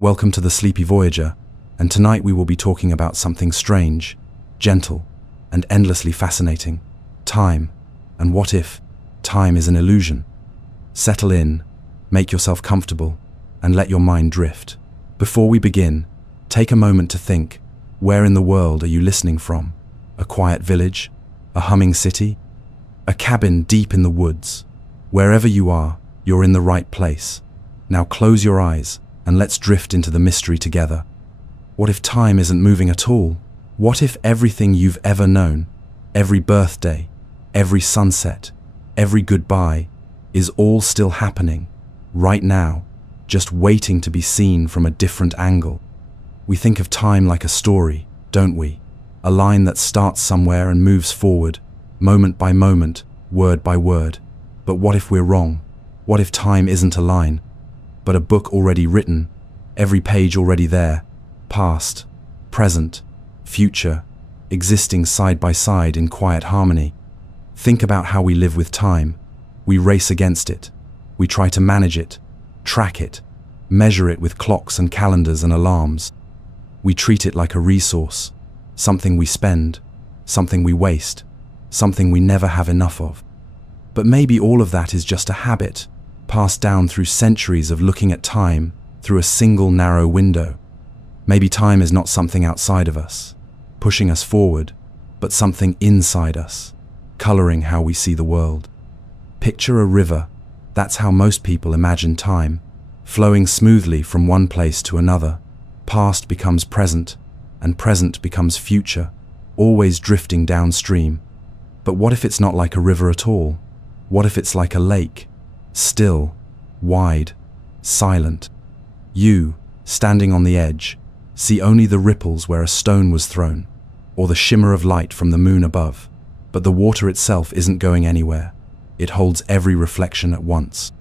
Welcome to the Sleepy Voyager, and tonight we will be talking about something strange, gentle, and endlessly fascinating: time. And what if time is an illusion? Settle in, make yourself comfortable, and let your mind drift. Before we begin, take a moment to think, where in the world are you listening from? A quiet village? A humming city? A cabin deep in the woods? Wherever you are, you're in the right place. Now close your eyes and let's drift into the mystery together. What if time isn't moving at all? What if everything you've ever known, every birthday, every sunset, every goodbye, is all still happening, right now, just waiting to be seen from a different angle? We think of time like a story, don't we? A line that starts somewhere and moves forward, moment by moment, word by word. But what if we're wrong? What if time isn't a line, but a book already written, every page already there, past, present, future, existing side by side in quiet harmony? Think about how we live with time. We race against it. We try to manage it, track it, measure it with clocks and calendars and alarms. We treat it like a resource, something we spend, something we waste, something we never have enough of. But maybe all of that is just a habit, passed down through centuries of looking at time through a single narrow window. Maybe time is not something outside of us, pushing us forward, but something inside us, coloring how we see the world. Picture a river. That's how most people imagine time, flowing smoothly from one place to another. Past becomes present, and present becomes future, always drifting downstream. But what if it's not like a river at all? What if it's like a lake? Still, wide, silent. You, standing on the edge, see only the ripples where a stone was thrown, or the shimmer of light from the moon above. But the water itself isn't going anywhere. It holds every reflection at once.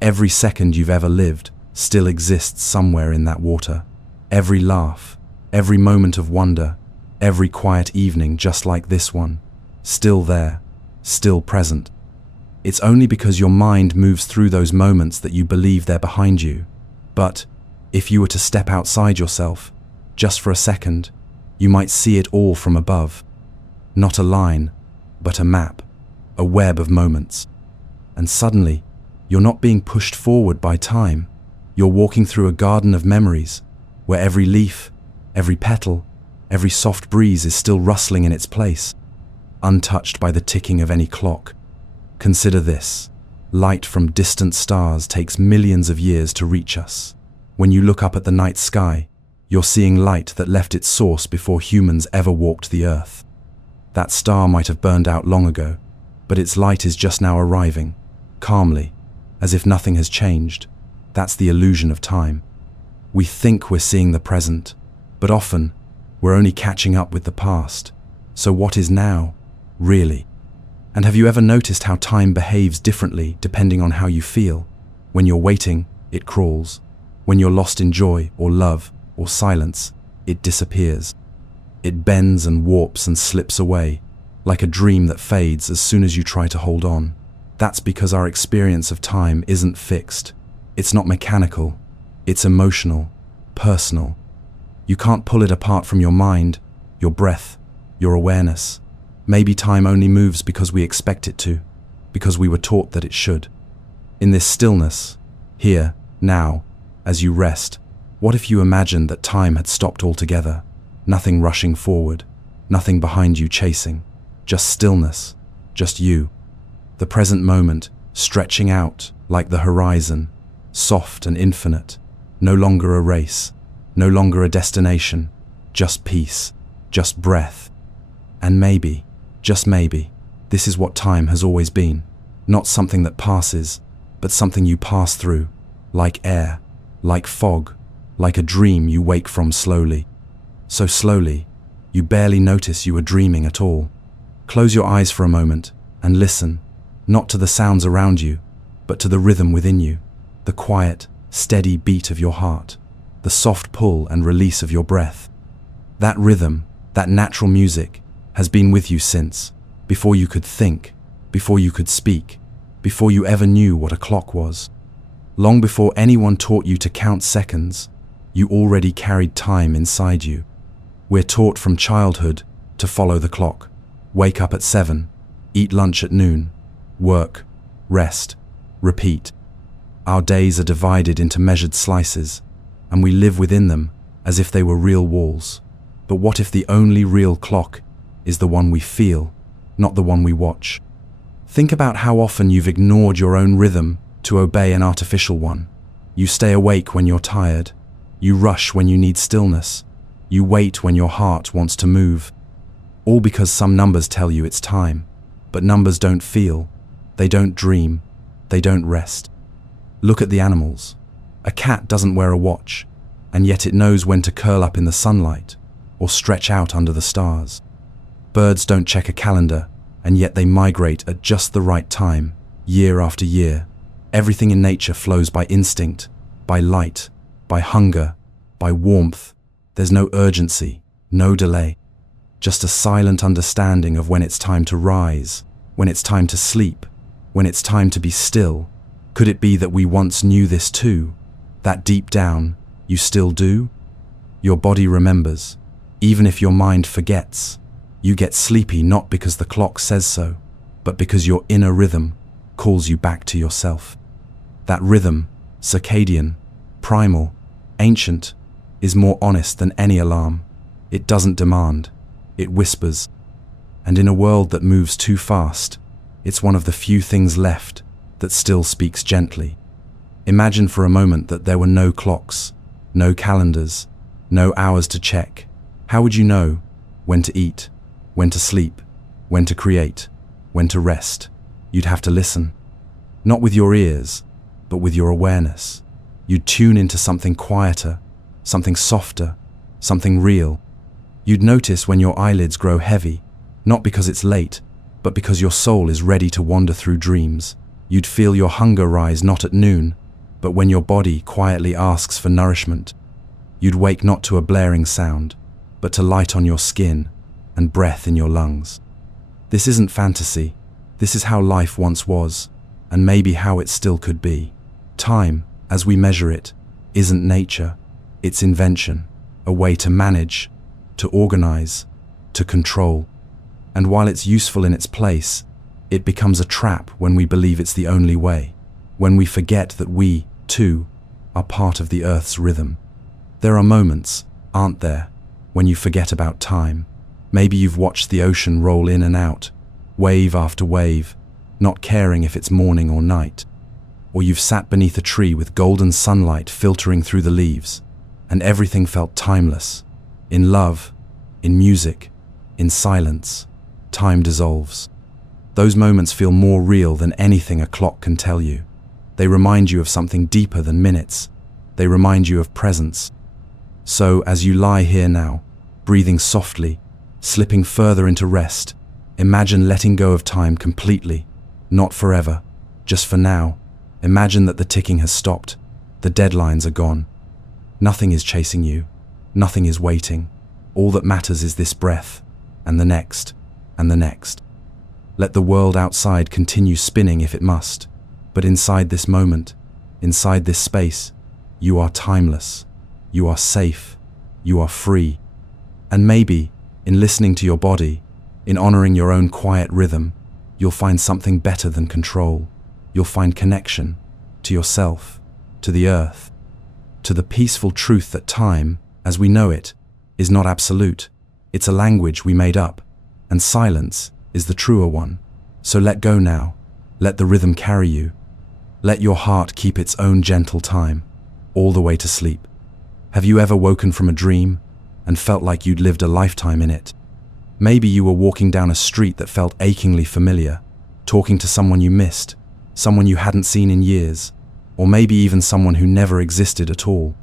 Every second you've ever lived still exists somewhere in that water. Every laugh, every moment of wonder, every quiet evening just like this one, still there, still present. It's only because your mind moves through those moments that you believe they're behind you. But if you were to step outside yourself, just for a second, you might see it all from above. Not a line, but a map, a web of moments. And suddenly, you're not being pushed forward by time. You're walking through a garden of memories, where every leaf, every petal, every soft breeze is still rustling in its place, untouched by the ticking of any clock. Consider this. Light from distant stars takes millions of years to reach us. When you look up at the night sky, you're seeing light that left its source before humans ever walked the earth. That star might have burned out long ago, but its light is just now arriving, calmly, as if nothing has changed. That's the illusion of time. We think we're seeing the present, but often we're only catching up with the past. So what is now, really? And have you ever noticed how time behaves differently depending on how you feel? When you're waiting, it crawls. When you're lost in joy or love or silence, it disappears. It bends and warps and slips away, like a dream that fades as soon as you try to hold on. That's because our experience of time isn't fixed. It's not mechanical. It's emotional, personal. You can't pull it apart from your mind, your breath, your awareness. Maybe time only moves because we expect it to, because we were taught that it should. In this stillness, here, now, as you rest, what if you imagined that time had stopped altogether? Nothing rushing forward, nothing behind you chasing, just stillness, just you. The present moment, stretching out like the horizon, soft and infinite, no longer a race, no longer a destination, just peace, just breath. And maybe, just maybe, this is what time has always been. Not something that passes, but something you pass through, like air, like fog, like a dream you wake from slowly. So slowly, you barely notice you are dreaming at all. Close your eyes for a moment and listen, not to the sounds around you, but to the rhythm within you, the quiet, steady beat of your heart, the soft pull and release of your breath. That rhythm, that natural music, has been with you since, before you could think, before you could speak, before you ever knew what a clock was. Long before anyone taught you to count seconds, You already carried time inside you. We're taught from childhood to follow the clock. Wake up at 7, eat lunch at noon, work, rest, repeat. Our days are divided into measured slices, and we live within them as if they were real walls. But what if the only real clock is the one we feel, not the one we watch? Think about how often you've ignored your own rhythm to obey an artificial one. You stay awake when you're tired. You rush when you need stillness. You wait when your heart wants to move. All because some numbers tell you it's time. But numbers don't feel. They don't dream. They don't rest. Look at the animals. A cat doesn't wear a watch, and yet it knows when to curl up in the sunlight or stretch out under the stars. Birds don't check a calendar, and yet they migrate at just the right time, year after year. Everything in nature flows by instinct, by light, by hunger, by warmth. There's no urgency, no delay. Just a silent understanding of when it's time to rise, when it's time to sleep, when it's time to be still. Could it be that we once knew this too? That deep down, you still do? Your body remembers, even if your mind forgets. You get sleepy not because the clock says so, but because your inner rhythm calls you back to yourself. That rhythm, circadian, primal, ancient, is more honest than any alarm. It doesn't demand, it whispers. And in a world that moves too fast, it's one of the few things left that still speaks gently. Imagine for a moment that there were no clocks, no calendars, no hours to check. How would you know when to eat, when to sleep, when to create, when to rest? You'd have to listen. Not with your ears, but with your awareness. You'd tune into something quieter, something softer, something real. You'd notice when your eyelids grow heavy, not because it's late, but because your soul is ready to wander through dreams. You'd feel your hunger rise not at noon, but when your body quietly asks for nourishment. You'd wake not to a blaring sound, but to light on your skin and breath in your lungs. This isn't fantasy. This is how life once was, and maybe how it still could be. Time, as we measure it, isn't nature. It's invention, a way to manage, to organize, to control. And while it's useful in its place, it becomes a trap when we believe it's the only way, when we forget that we, too, are part of the Earth's rhythm. There are moments, aren't there, when you forget about time. Maybe you've watched the ocean roll in and out, wave after wave, not caring if it's morning or night. Or you've sat beneath a tree with golden sunlight filtering through the leaves, and everything felt timeless. In love, in music, in silence, time dissolves. Those moments feel more real than anything a clock can tell you. They remind you of something deeper than minutes. They remind you of presence. So, as you lie here now, breathing softly, slipping further into rest, imagine letting go of time completely, not forever, just for now. Imagine that the ticking has stopped, the deadlines are gone. Nothing is chasing you, nothing is waiting. All that matters is this breath, and the next, and the next. Let the world outside continue spinning if it must, but inside this moment, inside this space, you are timeless, you are safe, you are free. And maybe, in listening to your body, in honoring your own quiet rhythm, you'll find something better than control. You'll find connection to yourself, to the earth, to the peaceful truth that time, as we know it, is not absolute. It's a language we made up, and silence is the truer one. So let go now. Let the rhythm carry you. Let your heart keep its own gentle time, all the way to sleep. Have you ever woken from a dream and felt like you'd lived a lifetime in it? Maybe you were walking down a street that felt achingly familiar, talking to someone you missed, someone you hadn't seen in years, or maybe even someone who never existed at all.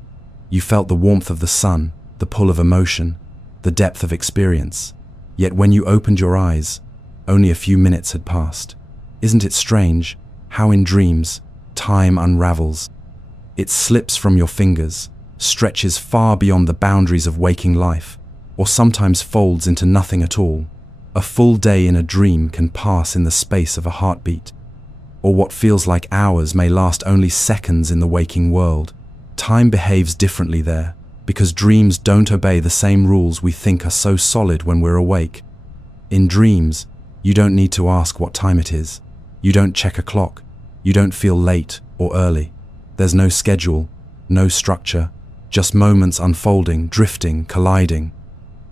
You felt the warmth of the sun, the pull of emotion, the depth of experience. Yet when you opened your eyes, only a few minutes had passed. Isn't it strange how in dreams, time unravels? It slips from your fingers, stretches far beyond the boundaries of waking life, or sometimes folds into nothing at all. A full day in a dream can pass in the space of a heartbeat, or what feels like hours may last only seconds in the waking world. Time behaves differently there. Because dreams don't obey the same rules we think are so solid when we're awake. In dreams, you don't need to ask what time it is. You don't check a clock. You don't feel late or early. There's no schedule, no structure, just moments unfolding, drifting, colliding.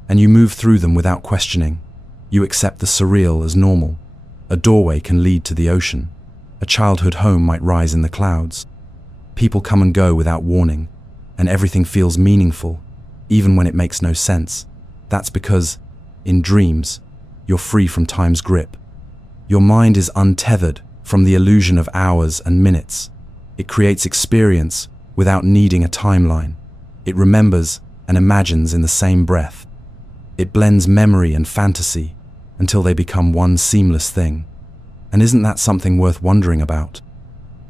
And you move through them without questioning. You accept the surreal as normal. A doorway can lead to the ocean. A childhood home might rise in the clouds. People come and go without warning, and everything feels meaningful, even when it makes no sense. That's because, in dreams, you're free from time's grip. Your mind is untethered from the illusion of hours and minutes. It creates experience without needing a timeline. It remembers and imagines in the same breath. It blends memory and fantasy until they become one seamless thing. And isn't that something worth wondering about?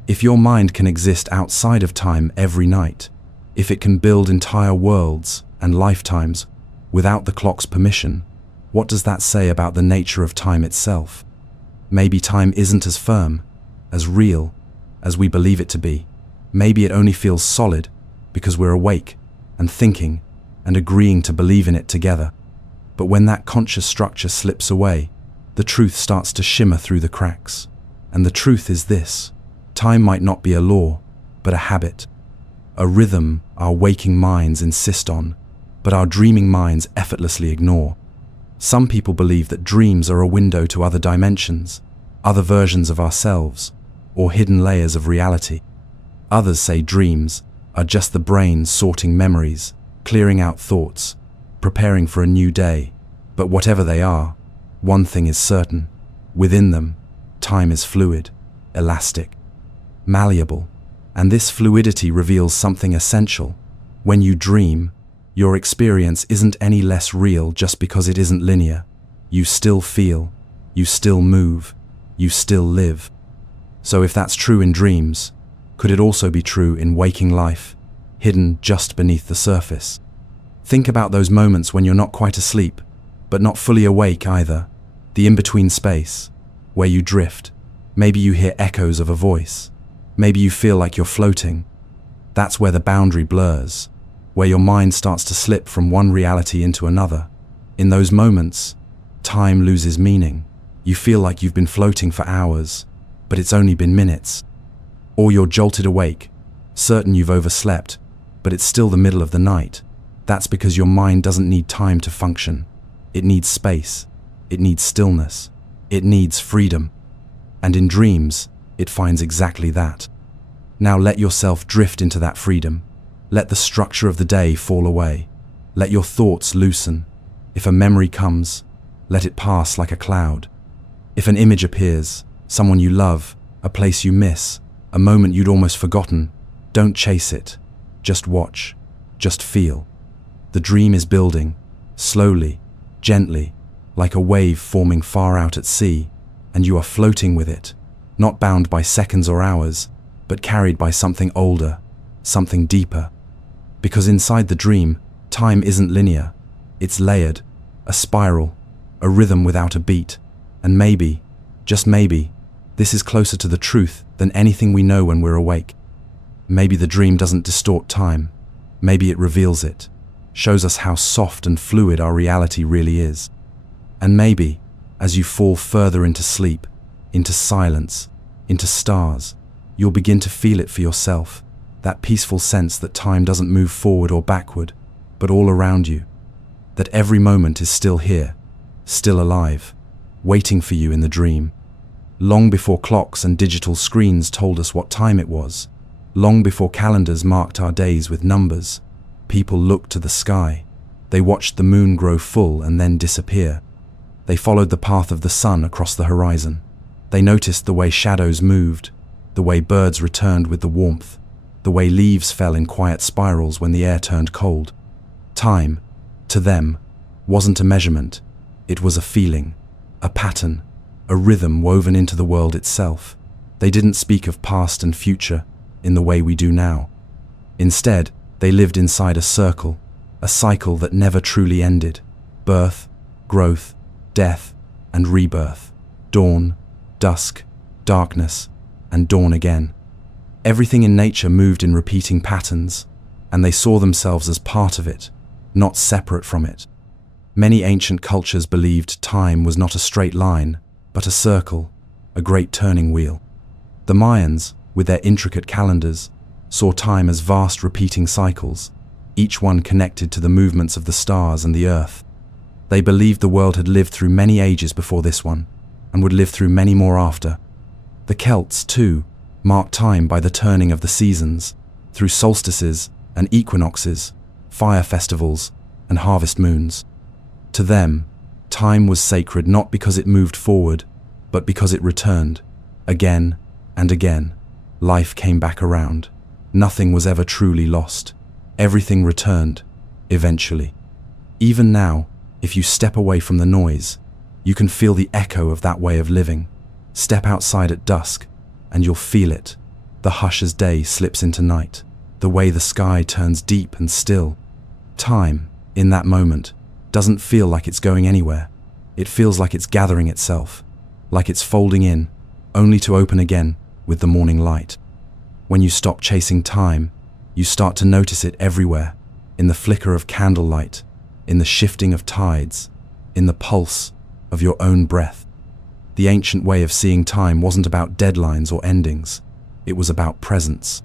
If your mind can exist outside of time every night, if it can build entire worlds and lifetimes without the clock's permission, what does that say about the nature of time itself? Maybe time isn't as firm, as real, as we believe it to be. Maybe it only feels solid because we're awake and thinking and agreeing to believe in it together. But when that conscious structure slips away, the truth starts to shimmer through the cracks. And the truth is this: time might not be a law, but a habit. A rhythm our waking minds insist on, but our dreaming minds effortlessly ignore. Some people believe that dreams are a window to other dimensions, other versions of ourselves, or hidden layers of reality. Others say dreams are just the brain sorting memories, clearing out thoughts, preparing for a new day. But whatever they are, one thing is certain: within them, time is fluid, elastic, malleable. And this fluidity reveals something essential. When you dream, your experience isn't any less real just because it isn't linear. You still feel, you still move, you still live. So if that's true in dreams, could it also be true in waking life, hidden just beneath the surface? Think about those moments when you're not quite asleep, but not fully awake either. The in-between space, where you drift. Maybe you hear echoes of a voice. Maybe you feel like you're floating. That's where the boundary blurs, where your mind starts to slip from one reality into another. In those moments, time loses meaning. You feel like you've been floating for hours, but it's only been minutes. Or you're jolted awake, certain you've overslept, but it's still the middle of the night. That's because your mind doesn't need time to function. It needs space. It needs stillness. It needs freedom. And in dreams, it finds exactly that. Now let yourself drift into that freedom. Let the structure of the day fall away. Let your thoughts loosen. If a memory comes, let it pass like a cloud. If an image appears, someone you love, a place you miss, a moment you'd almost forgotten, don't chase it. Just watch. Just feel. The dream is building, slowly, gently, like a wave forming far out at sea, and you are floating with it, not bound by seconds or hours, but carried by something older, something deeper. Because inside the dream, time isn't linear. It's layered, a spiral, a rhythm without a beat. And maybe, just maybe, this is closer to the truth than anything we know when we're awake. Maybe the dream doesn't distort time. Maybe it reveals it, shows us how soft and fluid our reality really is. And maybe, as you fall further into sleep, into silence, into stars, you'll begin to feel it for yourself, that peaceful sense that time doesn't move forward or backward, but all around you, that every moment is still here, still alive, waiting for you in the dream. Long before clocks and digital screens told us what time it was, long before calendars marked our days with numbers, people looked to the sky. They watched the moon grow full and then disappear. They followed the path of the sun across the horizon. They noticed the way shadows moved, the way birds returned with the warmth, the way leaves fell in quiet spirals when the air turned cold. Time, to them, wasn't a measurement. It was a feeling, a pattern, a rhythm woven into the world itself. They didn't speak of past and future in the way we do now. Instead, they lived inside a circle, a cycle that never truly ended. Birth, growth, death, and rebirth. Dawn, dusk, darkness, and dawn again. Everything in nature moved in repeating patterns. and they saw themselves as part of it, not separate from it. Many ancient cultures believed time was not a straight line, but a circle, a great turning wheel. The Mayans, with their intricate calendars, saw time as vast repeating cycles, each one connected to the movements of the stars and the earth. They believed the world had lived through many ages before this one, and would live through many more after. The Celts, too, marked time by the turning of the seasons, through solstices and equinoxes, fire festivals and harvest moons. To them, time was sacred not because it moved forward, but because it returned. Again and again, life came back around. Nothing was ever truly lost. Everything returned, eventually. Even now, if you step away from the noise, you can feel the echo of that way of living. Step outside at dusk, and you'll feel it. The hush as day slips into night, the way the sky turns deep and still. Time, in that moment, doesn't feel like it's going anywhere. It feels like it's gathering itself, like it's folding in, only to open again with the morning light. When you stop chasing time, you start to notice it everywhere, in the flicker of candlelight, in the shifting of tides, in the pulse of your own breath. The ancient way of seeing time wasn't about deadlines or endings. It was about presence.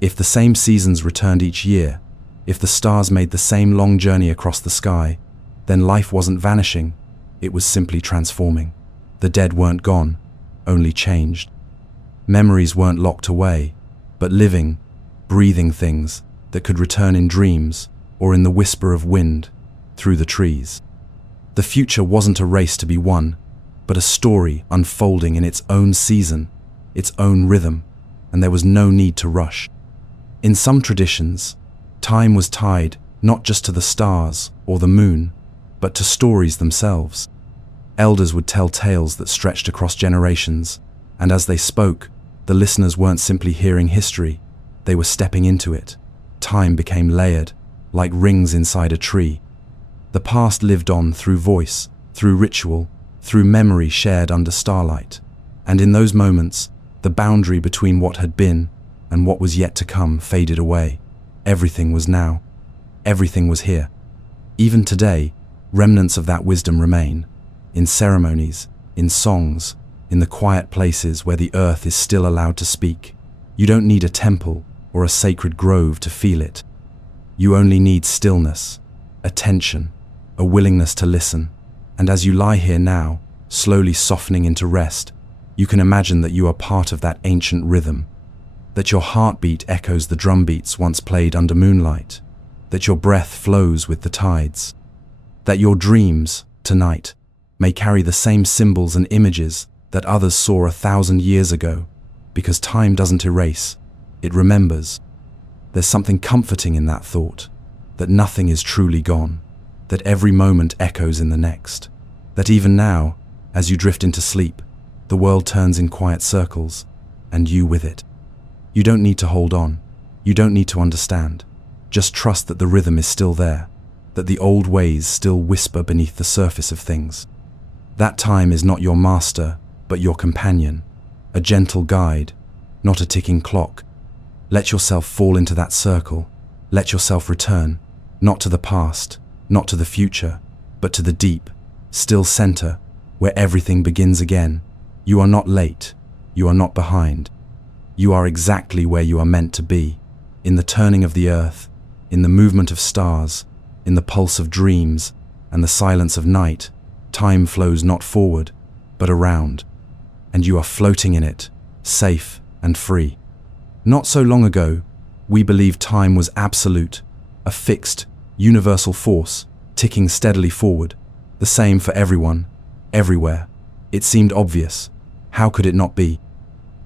If the same seasons returned each year, if the stars made the same long journey across the sky, then life wasn't vanishing, it was simply transforming. The dead weren't gone, only changed. Memories weren't locked away, but living, breathing things that could return in dreams or in the whisper of wind through the trees. The future wasn't a race to be won, but a story unfolding in its own season, its own rhythm, and there was no need to rush. In some traditions, time was tied not just to the stars or the moon, but to stories themselves. Elders would tell tales that stretched across generations, and as they spoke, the listeners weren't simply hearing history, they were stepping into it. Time became layered, like rings inside a tree. The past lived on through voice, through ritual, through memory shared under starlight. And in those moments, the boundary between what had been and what was yet to come faded away. Everything was now. Everything was here. Even today, remnants of that wisdom remain, in ceremonies, in songs, in the quiet places where the earth is still allowed to speak. You don't need a temple or a sacred grove to feel it. You only need stillness, attention, a willingness to listen. And as you lie here now, slowly softening into rest, you can imagine that you are part of that ancient rhythm, that your heartbeat echoes the drumbeats once played under moonlight, that your breath flows with the tides, that your dreams, tonight, may carry the same symbols and images that others saw 1,000 years ago, because time doesn't erase, it remembers. There's something comforting in that thought, that nothing is truly gone, that every moment echoes in the next, that even now, as you drift into sleep, the world turns in quiet circles, and you with it. You don't need to hold on, you don't need to understand, just trust that the rhythm is still there, that the old ways still whisper beneath the surface of things. That time is not your master, but your companion, a gentle guide, not a ticking clock. Let yourself fall into that circle. Let yourself return, not to the past, not to the future, but to the deep, still center, where everything begins again. You are not late. You are not behind. You are exactly where you are meant to be, in the turning of the earth, in the movement of stars, in the pulse of dreams, and the silence of night. Time flows not forward, but around, and you are floating in it, safe and free. Not so long ago, we believed time was absolute, a fixed, universal force, ticking steadily forward, the same for everyone, everywhere. It seemed obvious. How could it not be?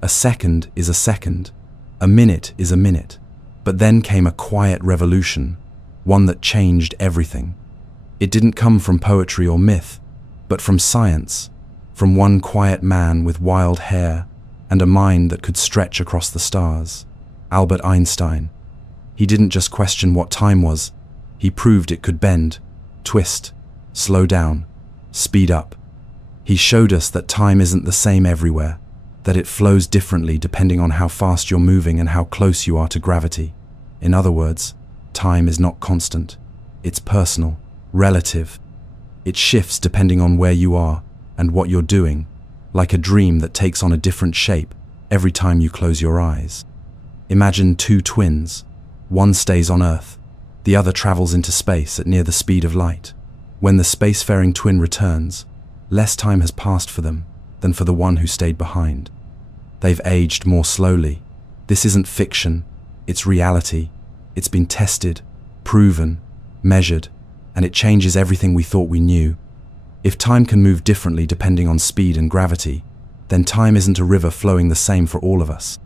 A second is a second. A minute is a minute. But then came a quiet revolution, one that changed everything. It didn't come from poetry or myth, but from science, from one quiet man with wild hair and a mind that could stretch across the stars, Albert Einstein. He didn't just question what time was, he proved it could bend, twist, slow down, speed up. He showed us that time isn't the same everywhere, that it flows differently depending on how fast you're moving and how close you are to gravity. In other words, Time is not constant. It's personal, relative. It shifts depending on where you are and what you're doing, like a dream that takes on a different shape every time you close your eyes. Imagine two twins. One stays on Earth. The other travels into space at near the speed of light. When the spacefaring twin returns, less time has passed for them than for the one who stayed behind. They've aged more slowly. This isn't fiction, it's reality. It's been tested, proven, measured, and it changes everything we thought we knew. If time can move differently depending on speed and gravity, then time isn't a river flowing the same for all of us.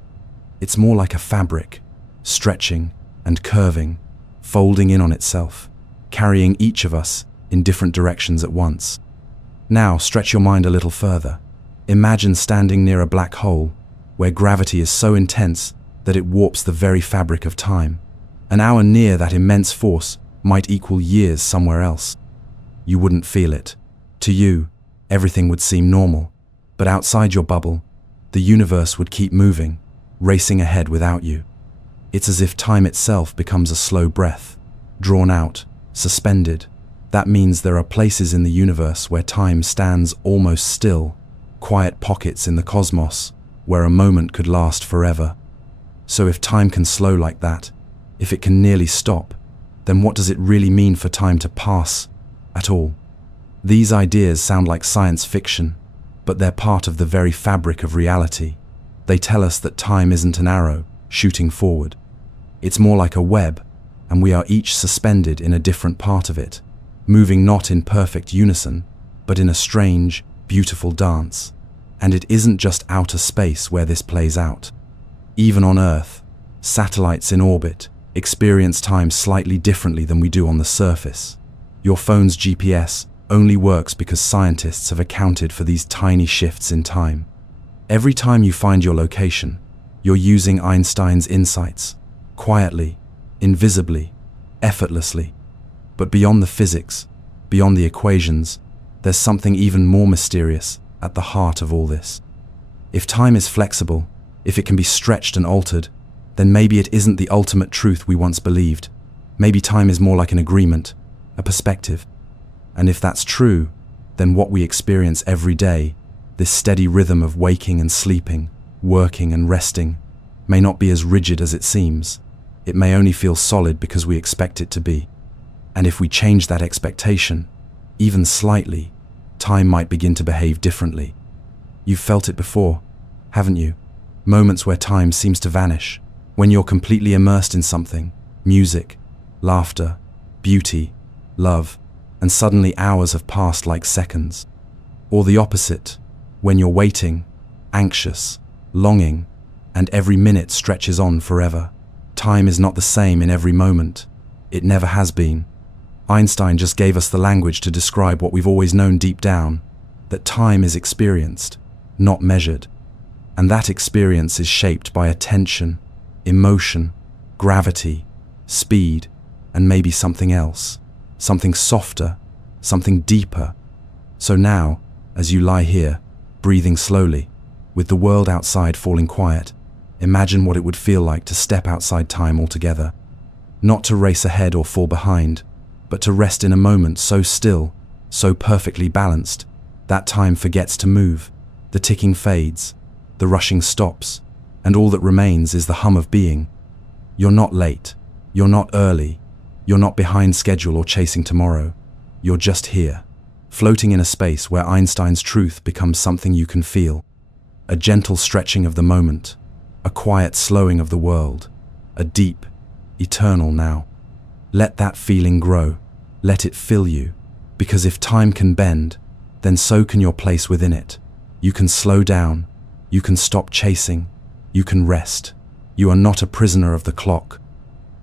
It's more like a fabric, stretching and curving, folding in on itself, carrying each of us in different directions at once. Now stretch your mind a little further. Imagine standing near a black hole where gravity is so intense that it warps the very fabric of time. An hour near that immense force might equal years somewhere else. You wouldn't feel it. To you, everything would seem normal. But outside your bubble, the universe would keep moving, racing ahead without you. It's as if time itself becomes a slow breath, drawn out, suspended. That means there are places in the universe where time stands almost still, quiet pockets in the cosmos where a moment could last forever. So if time can slow like that, if it can nearly stop, then what does it really mean for time to pass at all? These ideas sound like science fiction, but they're part of the very fabric of reality. They tell us that time isn't an arrow shooting forward. It's more like a web, and we are each suspended in a different part of it, moving not in perfect unison, but in a strange, beautiful dance. And it isn't just outer space where this plays out. Even on Earth, satellites in orbit experience time slightly differently than we do on the surface. Your phone's GPS only works because scientists have accounted for these tiny shifts in time. Every time you find your location, you're using Einstein's insights, quietly, invisibly, effortlessly. But beyond the physics, beyond the equations, there's something even more mysterious at the heart of all this. If time is flexible, if it can be stretched and altered, then maybe it isn't the ultimate truth we once believed. Maybe time is more like an agreement, a perspective. And if that's true, then what we experience every day, this steady rhythm of waking and sleeping, working and resting, may not be as rigid as it seems. It may only feel solid because we expect it to be. And if we change that expectation, even slightly, time might begin to behave differently. You've felt it before, haven't you? Moments where time seems to vanish, when you're completely immersed in something, music, laughter, beauty, love, and suddenly hours have passed like seconds. Or the opposite, when you're waiting, anxious, longing, and every minute stretches on forever. Time is not the same in every moment. It never has been. Einstein just gave us the language to describe what we've always known deep down, that time is experienced, not measured. And that experience is shaped by attention, emotion, gravity, speed, and maybe something else. Something softer, something deeper. So now, as you lie here, breathing slowly, with the world outside falling quiet, imagine what it would feel like to step outside time altogether. Not to race ahead or fall behind, but to rest in a moment so still, so perfectly balanced, that time forgets to move, the ticking fades, the rushing stops, and all that remains is the hum of being. You're not late, you're not early, you're not behind schedule or chasing tomorrow. You're just here, floating in a space where Einstein's truth becomes something you can feel. A gentle stretching of the moment, a quiet slowing of the world, a deep, eternal now. Let that feeling grow, let it fill you, because if time can bend, then so can your place within it. You can slow down, you can stop chasing, you can rest. You are not a prisoner of the clock.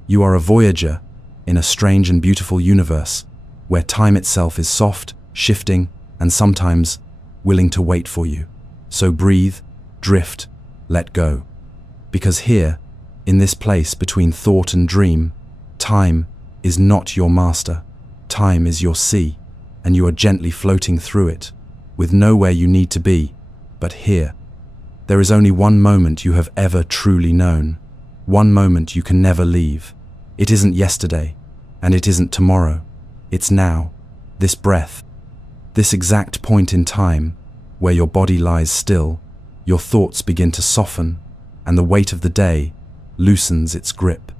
You are a voyager in a strange and beautiful universe where time itself is soft, shifting, and sometimes willing to wait for you. So breathe, drift, let go. Because here, in this place between thought and dream, time is not your master. Time is your sea, and you are gently floating through it, with nowhere you need to be, but here. There is only one moment you have ever truly known, one moment you can never leave, It isn't yesterday, and it isn't tomorrow. It's now, this breath, this exact point in time where your body lies still, your thoughts begin to soften, and the weight of the day loosens its grip.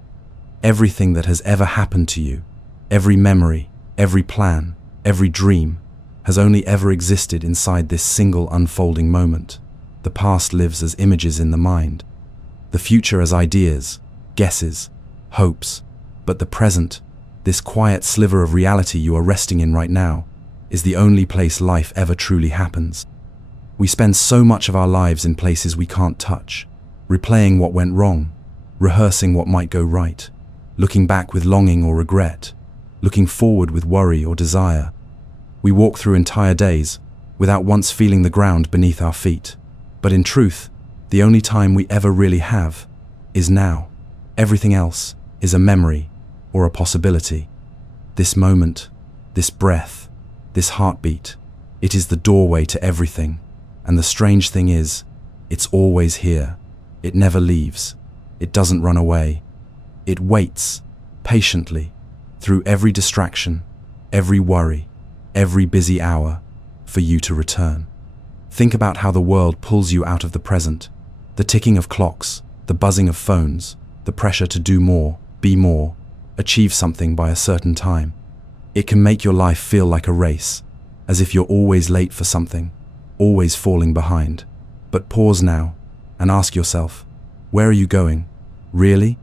Everything that has ever happened to you, every memory, every plan, every dream, has only ever existed inside this single unfolding moment. The past lives as images in the mind, the future as ideas, guesses, hopes, but the present, this quiet sliver of reality you are resting in right now, is the only place life ever truly happens. We spend so much of our lives in places we can't touch, replaying what went wrong, rehearsing what might go right, looking back with longing or regret, looking forward with worry or desire. We walk through entire days without once feeling the ground beneath our feet. But in truth, the only time we ever really have is now. Everything else is a memory or a possibility. This moment, this breath, this heartbeat, it is the doorway to everything. And the strange thing is, it's always here. It never leaves. It doesn't run away. It waits, patiently, through every distraction, every worry, every busy hour, for you to return. Think about how the world pulls you out of the present. The ticking of clocks, the buzzing of phones, the pressure to do more, be more, achieve something by a certain time. It can make your life feel like a race, as if you're always late for something, always falling behind. But pause now and ask yourself, where are you going? Really?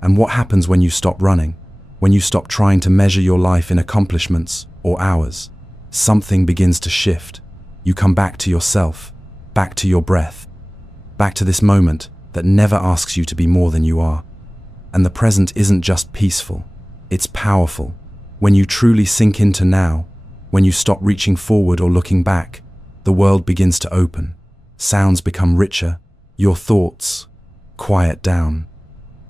And what happens when you stop running? When you stop trying to measure your life in accomplishments or hours? Something begins to shift. You come back to yourself, back to your breath, back to this moment that never asks you to be more than you are. And the present isn't just peaceful, it's powerful. When you truly sink into now, when you stop reaching forward or looking back, the world begins to open. Sounds become richer, your thoughts quiet down.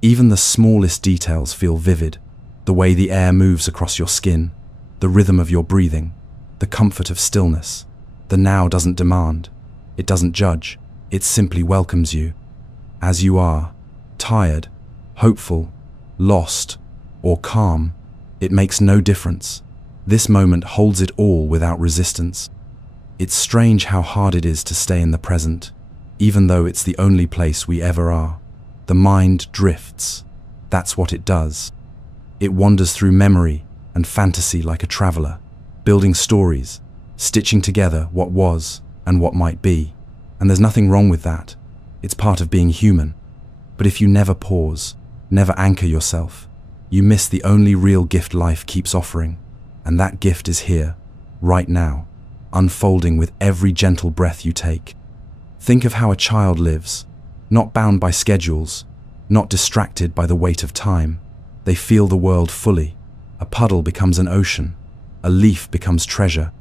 Even the smallest details feel vivid. The way the air moves across your skin, the rhythm of your breathing, the comfort of stillness. The now doesn't demand, it doesn't judge, it simply welcomes you. As you are, tired, hopeful, lost, or calm, it makes no difference. This moment holds it all without resistance. It's strange how hard it is to stay in the present, even though it's the only place we ever are. The mind drifts. That's what it does. It wanders through memory and fantasy like a traveler, building stories, stitching together what was and what might be. And there's nothing wrong with that. It's part of being human. But if you never pause, never anchor yourself, you miss the only real gift life keeps offering. And that gift is here, right now, unfolding with every gentle breath you take. Think of how a child lives, not bound by schedules, not distracted by the weight of time. They feel the world fully. A puddle becomes an ocean. A leaf becomes treasure.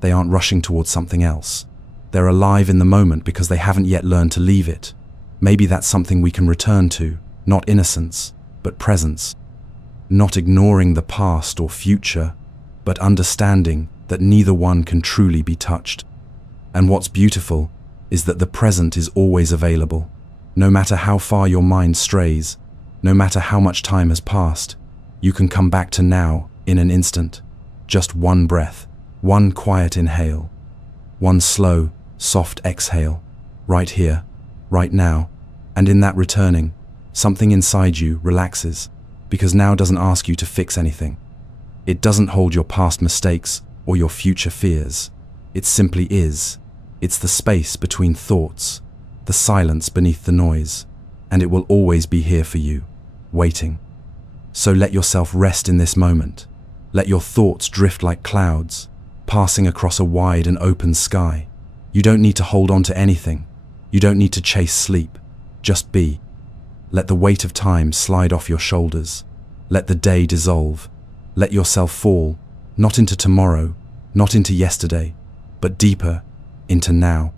They aren't rushing towards something else. They're alive in the moment because they haven't yet learned to leave it. Maybe that's something we can return to, not innocence, but presence. Not ignoring the past or future, but understanding that neither one can truly be touched. And what's beautiful is that the present is always available. No matter how far your mind strays, no matter how much time has passed, you can come back to now in an instant. Just one breath, one quiet inhale, one slow, soft exhale, right here, right now. And in that returning, something inside you relaxes, because now doesn't ask you to fix anything. It doesn't hold your past mistakes or your future fears. It simply is. It's the space between thoughts, the silence beneath the noise, and it will always be here for you, waiting. So let yourself rest in this moment. Let your thoughts drift like clouds, passing across a wide and open sky. You don't need to hold on to anything. You don't need to chase sleep. Just be. Let the weight of time slide off your shoulders. Let the day dissolve. Let yourself fall, not into tomorrow, not into yesterday, but deeper into now.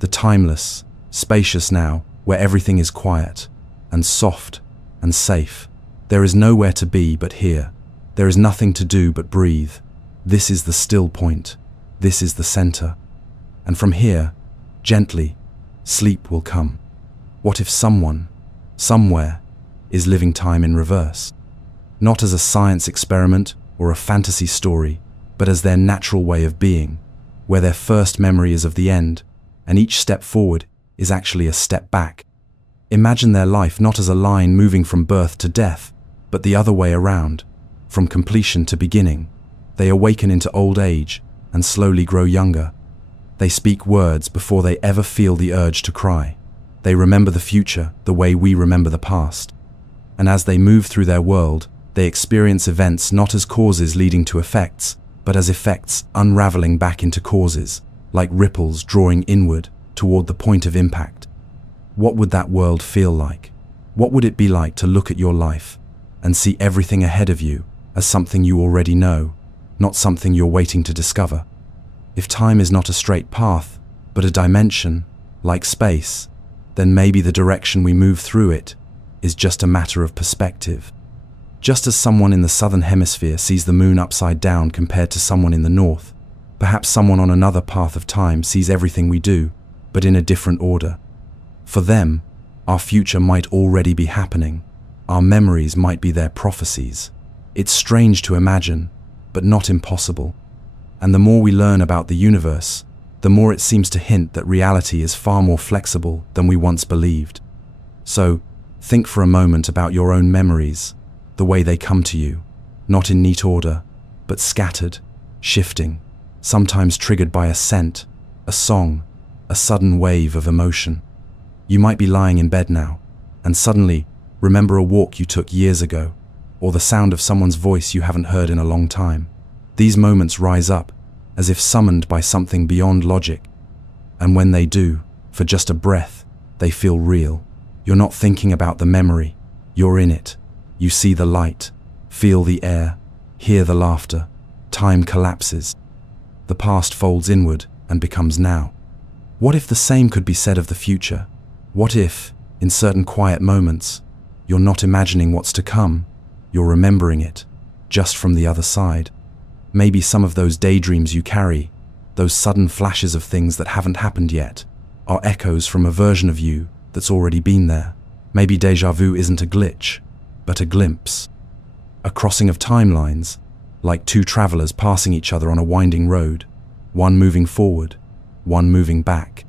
The timeless, spacious now, where everything is quiet and soft and safe. There is nowhere to be but here. There is nothing to do but breathe. This is the still point. This is the center. And from here, gently, sleep will come. What if someone, somewhere, is living time in reverse? not as a science experiment or a fantasy story, but as their natural way of being, where their first memory is of the end, and each step forward is actually a step back. Imagine their life not as a line moving from birth to death, but the other way around, from completion to beginning. They awaken into old age and slowly grow younger. They speak words before they ever feel the urge to cry. They remember the future the way we remember the past. And as they move through their world, they experience events not as causes leading to effects, but as effects unraveling back into causes, like ripples drawing inward toward the point of impact. What would that world feel like? What would it be like to look at your life and see everything ahead of you as something you already know, not something you're waiting to discover? If time is not a straight path, but a dimension, like space, then maybe the direction we move through it is just a matter of perspective. Just as someone in the southern hemisphere sees the moon upside down compared to someone in the north, perhaps someone on another path of time sees everything we do, but in a different order. For them, our future might already be happening. Our memories might be their prophecies. It's strange to imagine, but not impossible. And the more we learn about the universe, the more it seems to hint that reality is far more flexible than we once believed. So, think for a moment about your own memories, the way they come to you, not in neat order, but scattered, shifting, sometimes triggered by a scent, a song, a sudden wave of emotion. You might be lying in bed now, and suddenly remember a walk you took years ago, or the sound of someone's voice you haven't heard in a long time. These moments rise up, as if summoned by something beyond logic. And when they do, for just a breath, they feel real. You're not thinking about the memory, you're in it. You see the light, feel the air, hear the laughter. Time collapses. The past folds inward and becomes now. What if the same could be said of the future? What if, in certain quiet moments, you're not imagining what's to come, you're remembering it, just from the other side? Maybe some of those daydreams you carry, those sudden flashes of things that haven't happened yet, are echoes from a version of you that's already been there. Maybe déjà vu isn't a glitch, but a glimpse. A crossing of timelines, like two travelers passing each other on a winding road, one moving forward, one moving back.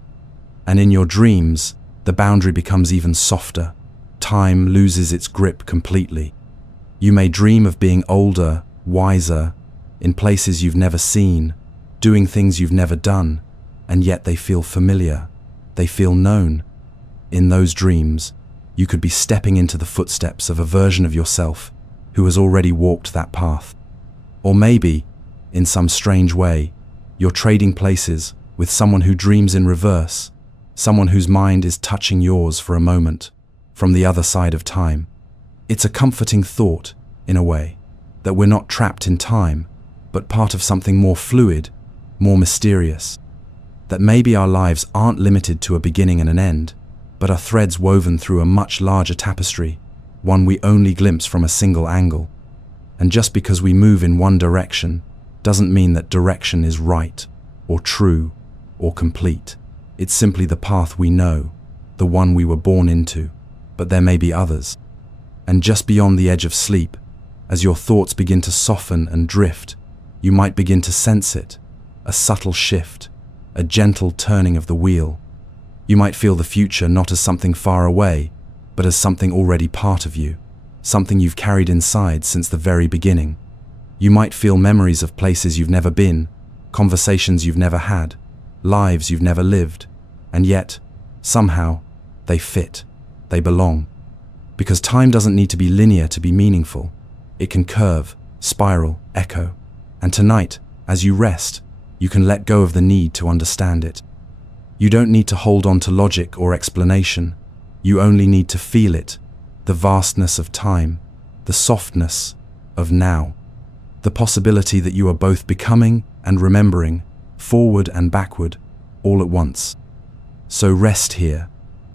And in your dreams, the boundary becomes even softer. Time loses its grip completely. You may dream of being older, wiser, in places you've never seen, doing things you've never done, and yet they feel familiar. They feel known. In those dreams, you could be stepping into the footsteps of a version of yourself who has already walked that path. Or maybe, in some strange way, you're trading places with someone who dreams in reverse, someone whose mind is touching yours for a moment, from the other side of time. It's a comforting thought, in a way, that we're not trapped in time, but part of something more fluid, more mysterious. That maybe our lives aren't limited to a beginning and an end, but are threads woven through a much larger tapestry, one we only glimpse from a single angle. And just because we move in one direction, doesn't mean that direction is right, or true, or complete. It's simply the path we know, the one we were born into, but there may be others. And just beyond the edge of sleep, as your thoughts begin to soften and drift, you might begin to sense it, a subtle shift, a gentle turning of the wheel. You might feel the future not as something far away, but as something already part of you, something you've carried inside since the very beginning. You might feel memories of places you've never been, conversations you've never had, lives you've never lived, and yet, somehow, they fit, they belong. Because time doesn't need to be linear to be meaningful. It can curve, spiral, echo. And tonight, as you rest, you can let go of the need to understand it. You don't need to hold on to logic or explanation. You only need to feel it, the vastness of time, the softness of now, the possibility that you are both becoming and remembering, forward and backward, all at once. So rest here,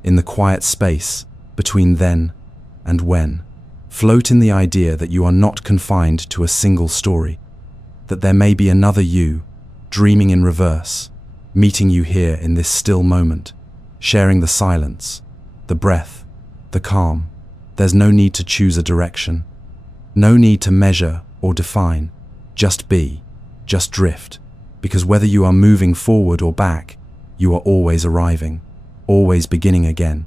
in the quiet space between then and when. Float in the idea that you are not confined to a single story, that there may be another you, dreaming in reverse, meeting you here in this still moment, sharing the silence, the breath, the calm. There's no need to choose a direction. No need to measure or define. Just be, just drift. Because whether you are moving forward or back, you are always arriving, always beginning again.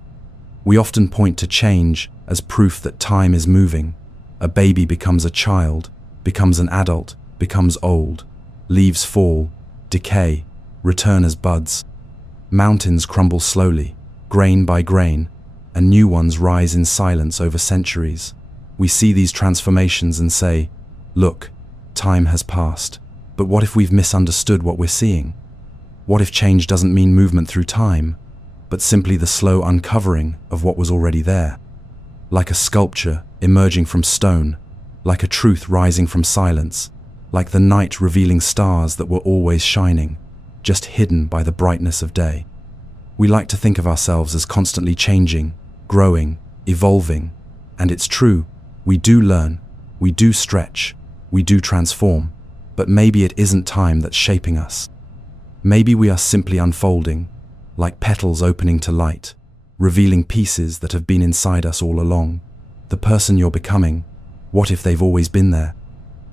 We often point to change as proof that time is moving. A baby becomes a child, becomes an adult, becomes old. Leaves fall, decay, return as buds. Mountains crumble slowly, grain by grain, and new ones rise in silence over centuries. We see these transformations and say, look, time has passed. But what if we've misunderstood what we're seeing? What if change doesn't mean movement through time, but simply the slow uncovering of what was already there? Like a sculpture emerging from stone, like a truth rising from silence, like the night revealing stars that were always shining, just hidden by the brightness of day. We like to think of ourselves as constantly changing, growing, evolving, and it's true, we do learn, we do stretch, we do transform, but maybe it isn't time that's shaping us. Maybe we are simply unfolding, like petals opening to light, revealing pieces that have been inside us all along. The person you're becoming, what if they've always been there?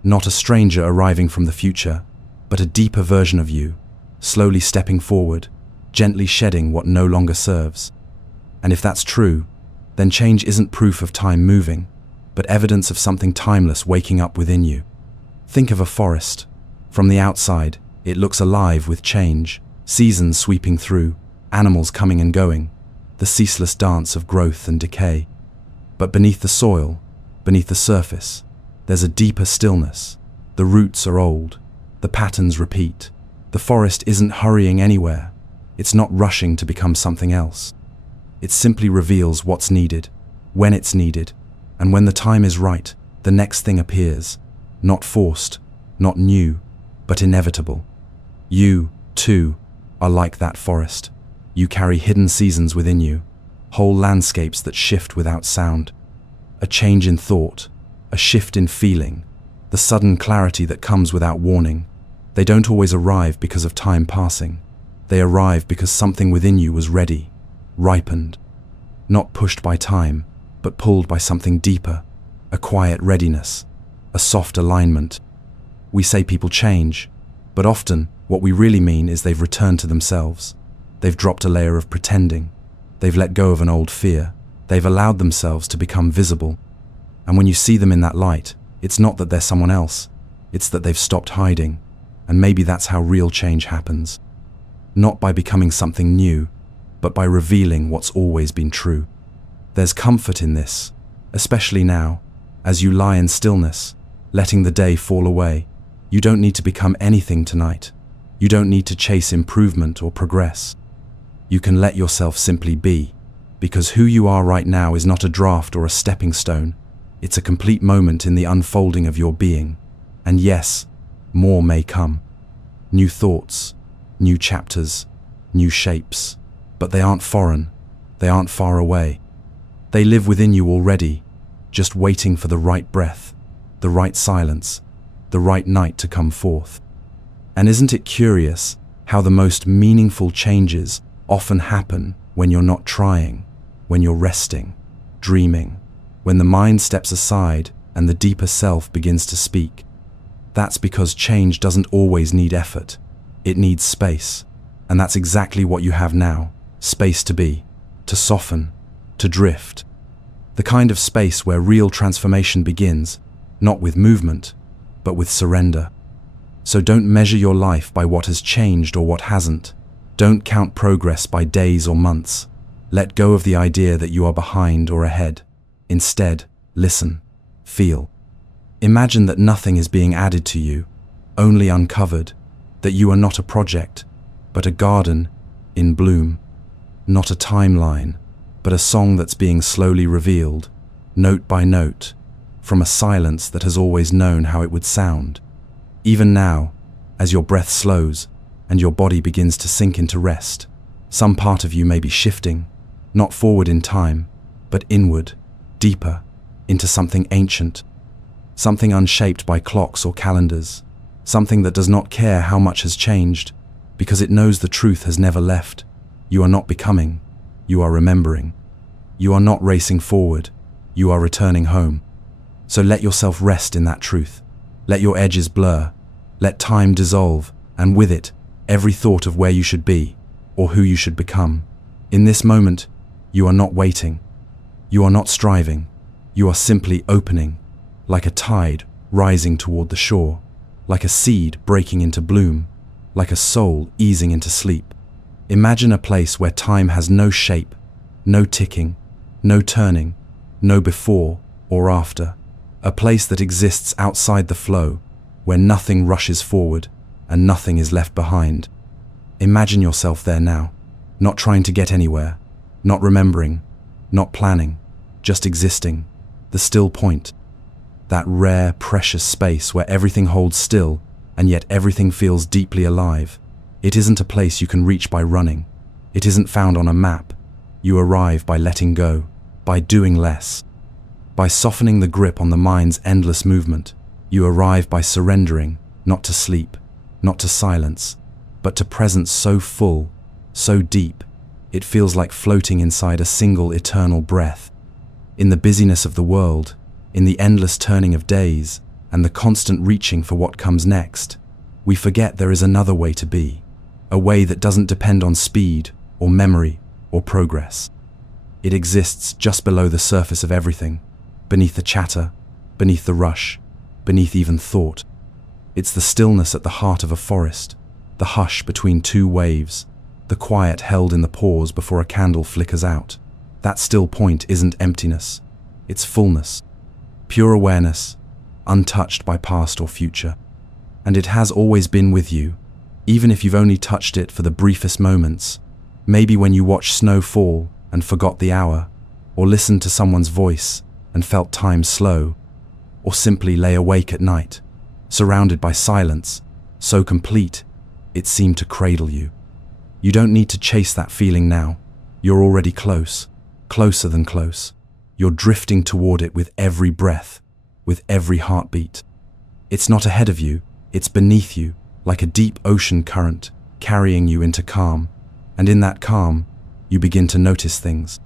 Not a stranger arriving from the future, but a deeper version of you, slowly stepping forward, gently shedding what no longer serves. And if that's true, then change isn't proof of time moving, but evidence of something timeless waking up within you. Think of a forest. From the outside, it looks alive with change, seasons sweeping through, animals coming and going, the ceaseless dance of growth and decay. But beneath the soil, beneath the surface, there's a deeper stillness. The roots are old, the patterns repeat. The forest isn't hurrying anywhere. It's not rushing to become something else. It simply reveals what's needed, when it's needed, and when the time is right, the next thing appears. Not forced, not new, but inevitable. You, too, are like that forest. You carry hidden seasons within you, whole landscapes that shift without sound. A change in thought, a shift in feeling, the sudden clarity that comes without warning. They don't always arrive because of time passing. They arrive because something within you was ready, ripened. Not pushed by time, but pulled by something deeper, a quiet readiness, a soft alignment. We say people change, but often what we really mean is they've returned to themselves. They've dropped a layer of pretending. They've let go of an old fear. They've allowed themselves to become visible. And when you see them in that light, it's not that they're someone else. It's that they've stopped hiding. And maybe that's how real change happens. Not by becoming something new, but by revealing what's always been true. There's comfort in this, especially now, as you lie in stillness, letting the day fall away. You don't need to become anything tonight. You don't need to chase improvement or progress. You can let yourself simply be, because who you are right now is not a draft or a stepping stone. It's a complete moment in the unfolding of your being. And yes, more may come. New thoughts, new chapters, new shapes. But they aren't foreign. They aren't far away. They live within you already, just waiting for the right breath, the right silence, the right night to come forth. And isn't it curious how the most meaningful changes often happen when you're not trying, when you're resting, dreaming, when the mind steps aside and the deeper self begins to speak? That's because change doesn't always need effort. It needs space. And that's exactly what you have now. Space to be, to soften, to drift. The kind of space where real transformation begins, not with movement, but with surrender. So don't measure your life by what has changed or what hasn't. Don't count progress by days or months. Let go of the idea that you are behind or ahead. Instead, listen, feel. Imagine that nothing is being added to you, only uncovered, that you are not a project, but a garden in bloom. Not a timeline, but a song that's being slowly revealed, note by note, from a silence that has always known how it would sound. Even now, as your breath slows and your body begins to sink into rest, some part of you may be shifting, not forward in time, but inward, deeper, into something ancient, something unshaped by clocks or calendars, something that does not care how much has changed, because it knows the truth has never left. You are not becoming, you are remembering. You are not racing forward, you are returning home. So let yourself rest in that truth. Let your edges blur. Let time dissolve, and with it, every thought of where you should be, or who you should become. In this moment, you are not waiting. You are not striving. You are simply opening, like a tide rising toward the shore, like a seed breaking into bloom, like a soul easing into sleep. Imagine a place where time has no shape, no ticking, no turning, no before or after. A place that exists outside the flow, where nothing rushes forward and nothing is left behind. Imagine yourself there now, not trying to get anywhere, not remembering, not planning, just existing, the still point. That rare, precious space where everything holds still and yet everything feels deeply alive. It isn't a place you can reach by running. It isn't found on a map. You arrive by letting go, by doing less. By softening the grip on the mind's endless movement, you arrive by surrendering, not to sleep, not to silence, but to presence so full, so deep, it feels like floating inside a single eternal breath. In the busyness of the world, in the endless turning of days, and the constant reaching for what comes next, we forget there is another way to be, a way that doesn't depend on speed, or memory, or progress. It exists just below the surface of everything, beneath the chatter, beneath the rush, beneath even thought. It's the stillness at the heart of a forest, the hush between two waves, the quiet held in the pause before a candle flickers out. That still point isn't emptiness, it's fullness, pure awareness, untouched by past or future. And it has always been with you, even if you've only touched it for the briefest moments, maybe when you watched snow fall and forgot the hour, or listened to someone's voice and felt time slow, or simply lay awake at night, surrounded by silence, so complete it seemed to cradle you. You don't need to chase that feeling now. You're already close, closer than close. You're drifting toward it with every breath, with every heartbeat. It's not ahead of you, it's beneath you, like a deep ocean current, carrying you into calm. And in that calm, you begin to notice things.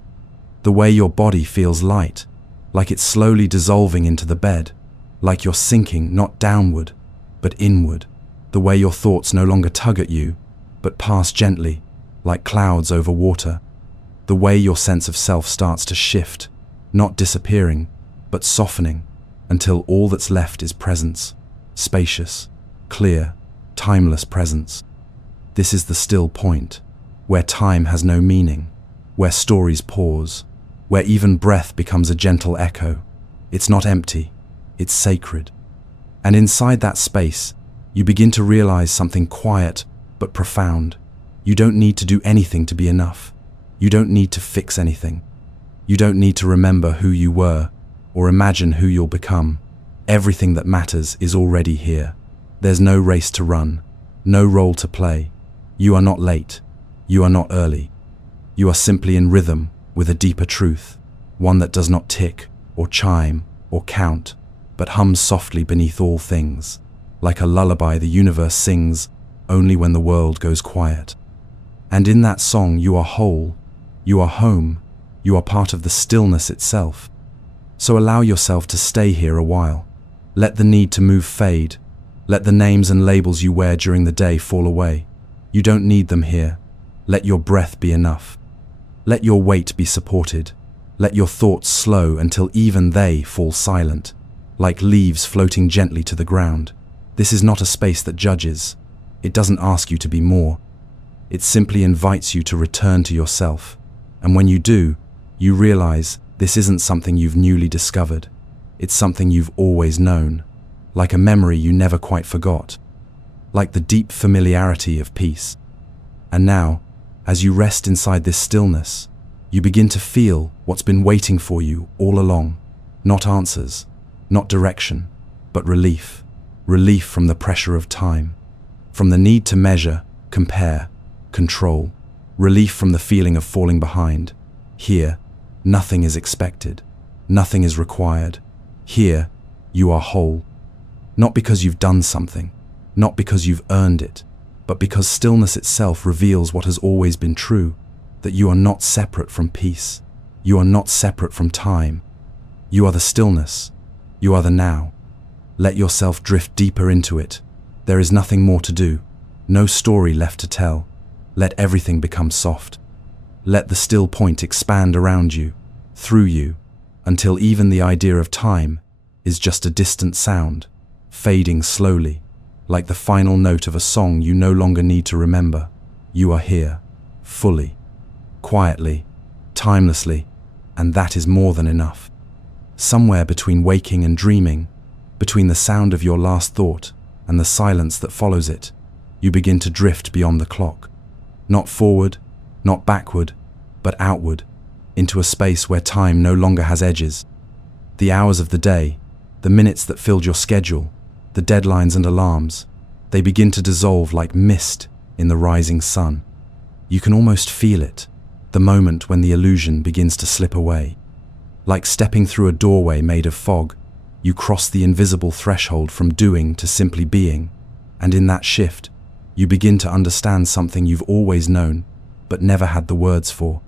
The way your body feels light, like it's slowly dissolving into the bed, like you're sinking not downward, but inward. The way your thoughts no longer tug at you, but pass gently, like clouds over water. The way your sense of self starts to shift, not disappearing, but softening, until all that's left is presence, spacious, clear, timeless presence. This is the still point, where time has no meaning, where stories pause, where even breath becomes a gentle echo. It's not empty, it's sacred. And inside that space, you begin to realize something quiet but profound. You don't need to do anything to be enough. You don't need to fix anything. You don't need to remember who you were or imagine who you'll become. Everything that matters is already here. There's no race to run, no role to play. You are not late. You are not early. You are simply in rhythm with a deeper truth, one that does not tick or chime or count, but hums softly beneath all things, like a lullaby the universe sings only when the world goes quiet. And in that song you are whole, you are home, you are part of the stillness itself. So allow yourself to stay here a while. Let the need to move fade. Let the names and labels you wear during the day fall away. You don't need them here. Let your breath be enough. Let your weight be supported. Let your thoughts slow until even they fall silent, like leaves floating gently to the ground. This is not a space that judges. It doesn't ask you to be more. It simply invites you to return to yourself. And when you do, you realize this isn't something you've newly discovered. It's something you've always known, like a memory you never quite forgot, like the deep familiarity of peace. And now, as you rest inside this stillness, you begin to feel what's been waiting for you all along. Not answers, not direction, but relief. Relief from the pressure of time, from the need to measure, compare, control. Relief from the feeling of falling behind. Here, nothing is expected. Nothing is required. Here, you are whole. Not because you've done something, not because you've earned it, but because stillness itself reveals what has always been true, that you are not separate from peace. You are not separate from time. You are the stillness, You are the now. Let yourself drift deeper into it. There is nothing more to do, no story left to tell. Let everything become soft. Let the still point expand around you, through you, until even the idea of time is just a distant sound, fading slowly, like the final note of a song you no longer need to remember. You are here, fully, quietly, timelessly, and that is more than enough. Somewhere between waking and dreaming, between the sound of your last thought and the silence that follows it, you begin to drift beyond the clock. Not forward, not backward, but outward, into a space where time no longer has edges. The hours of the day, the minutes that filled your schedule, the deadlines and alarms, they begin to dissolve like mist in the rising sun. You can almost feel it, the moment when the illusion begins to slip away. Like stepping through a doorway made of fog, you cross the invisible threshold from doing to simply being, and in that shift, you begin to understand something you've always known, but never had the words for.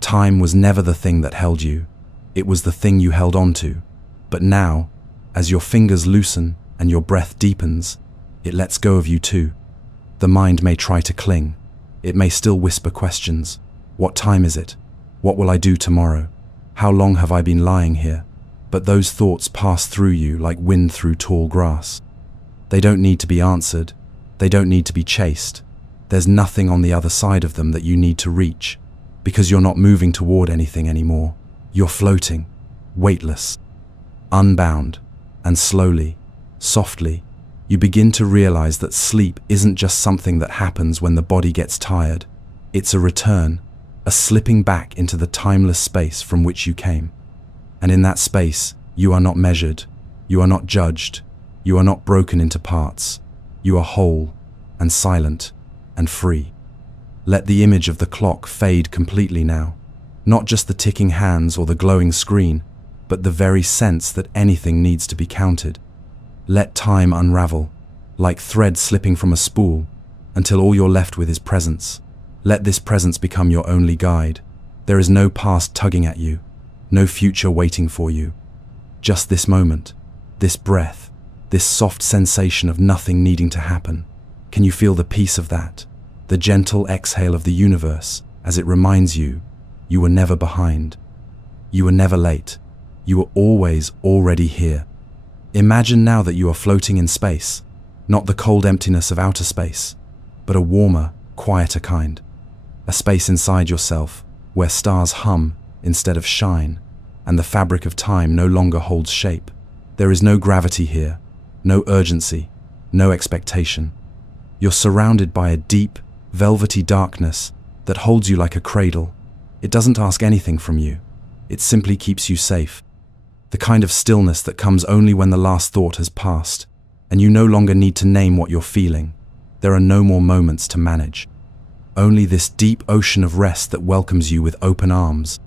Time was never the thing that held you, it was the thing you held on to. But now, as your fingers loosen and your breath deepens, it lets go of you too. The mind may try to cling, it may still whisper questions. What time is it? What will I do tomorrow? How long have I been lying here? But those thoughts pass through you like wind through tall grass. They don't need to be answered. They don't need to be chased. There's nothing on the other side of them that you need to reach, because you're not moving toward anything anymore. You're floating, weightless, unbound, and slowly, softly, you begin to realize that sleep isn't just something that happens when the body gets tired. It's a return, a slipping back into the timeless space from which you came. And in that space, you are not measured, you are not judged, you are not broken into parts. You are whole and silent and free. Let the image of the clock fade completely now. Not just the ticking hands or the glowing screen, but the very sense that anything needs to be counted. Let time unravel, like thread slipping from a spool, until all you're left with is presence. Let this presence become your only guide. There is no past tugging at you, no future waiting for you. Just this moment, this breath, this soft sensation of nothing needing to happen. Can you feel the peace of that? The gentle exhale of the universe as it reminds you, you were never behind. You were never late. You were always already here. Imagine now that you are floating in space, not the cold emptiness of outer space, but a warmer, quieter kind. A space inside yourself where stars hum instead of shine, and the fabric of time no longer holds shape. There is no gravity here, no urgency, no expectation. You're surrounded by a deep, velvety darkness that holds you like a cradle. It doesn't ask anything from you. It simply keeps you safe. The kind of stillness that comes only when the last thought has passed, and you no longer need to name what you're feeling. There are no more moments to manage. Only this deep ocean of rest that welcomes you with open arms.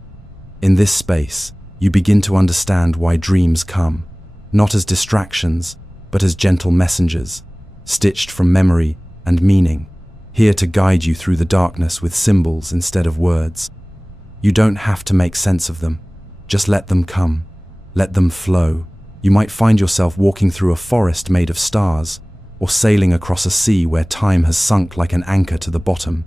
In this space, you begin to understand why dreams come, not as distractions, but as gentle messengers, stitched from memory and meaning, here to guide you through the darkness with symbols instead of words. You don't have to make sense of them. Just let them come. Let them flow. You might find yourself walking through a forest made of stars, or sailing across a sea where time has sunk like an anchor to the bottom.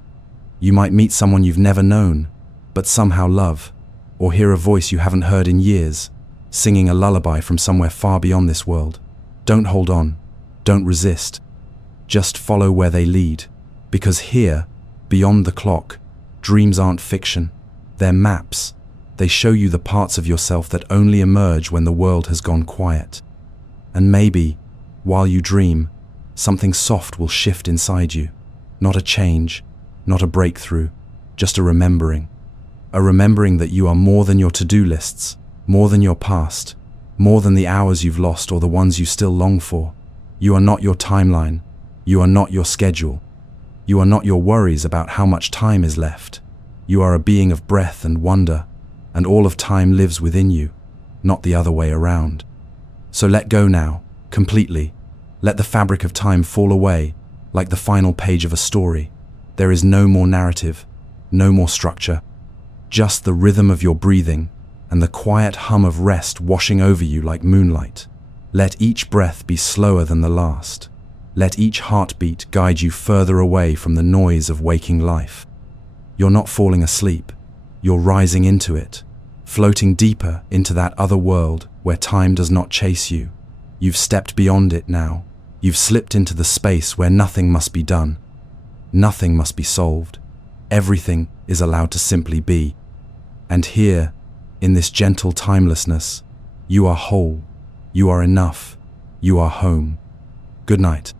You might meet someone you've never known, but somehow love, or hear a voice you haven't heard in years, singing a lullaby from somewhere far beyond this world. Don't hold on. Don't resist. Just follow where they lead, because here, beyond the clock, dreams aren't fiction. They're maps. They show you the parts of yourself that only emerge when the world has gone quiet. And maybe, while you dream, something soft will shift inside you. Not a change, not a breakthrough, just a remembering. A remembering that you are more than your to-do lists, more than your past, more than the hours you've lost or the ones you still long for. You are not your timeline. You are not your schedule. You are not your worries about how much time is left. You are a being of breath and wonder, and all of time lives within you, not the other way around. So let go now, completely. Let the fabric of time fall away, like the final page of a story. There is no more narrative, no more structure, just the rhythm of your breathing and the quiet hum of rest washing over you like moonlight. Let each breath be slower than the last. Let each heartbeat guide you further away from the noise of waking life. You're not falling asleep. You're rising into it, floating deeper into that other world where time does not chase you. You've stepped beyond it now. You've slipped into the space where nothing must be done. Nothing must be solved. Everything is allowed to simply be. And here, in this gentle timelessness, you are whole. You are enough. You are home. Good night.